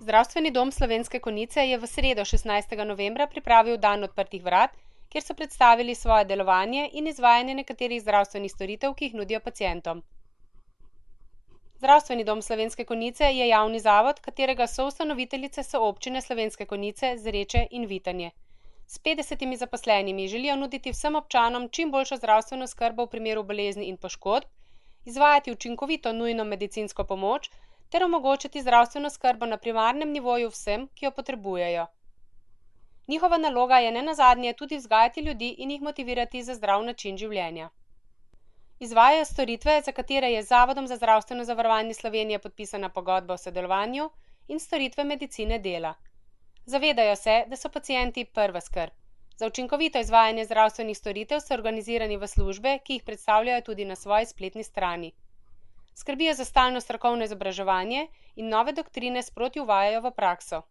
Zdravstveni dom Slovenske Konjice je v sredo 16. novembra pripravil dan odprtih vrat, kjer so predstavili svoje delovanje in izvajanje nekaterih zdravstvenih storitev, ki jih nudijo pacientom. Zdravstveni dom Slovenske Konjice je javni zavod, katerega soustanoviteljice so občine Slovenske Konjice, Zreče in Vitanje. S 50 zaposlenimi želijo nuditi vsem občanom čim boljšo zdravstveno oskrbo v primeru bolezni in poškodb, izvajati učinkovito nujno medicinsko pomoč ter omogočiti zdravstveno oskrbo na primarnem nivoju vsem, ki jo potrebujejo. Njihova naloga je nenazadnje tudi vzgajati ljudi in jih motivirati za zdrav način življenja. Izvajajo storitve, za katere je z Zavodom za zdravstveno zavarovanje Slovenije podpisana pogodba o sodelovanju, in storitve medicine dela. Zavedajo se, da so pacienti prva skrb. Za učinkovito izvajanje zdravstvenih storitev so organizirani v službe, ki jih predstavljajo tudi na svoji spletni strani. Skrbijo za stalno strokovno izobraževanje in nove doktrine sproti uvajajo v prakso.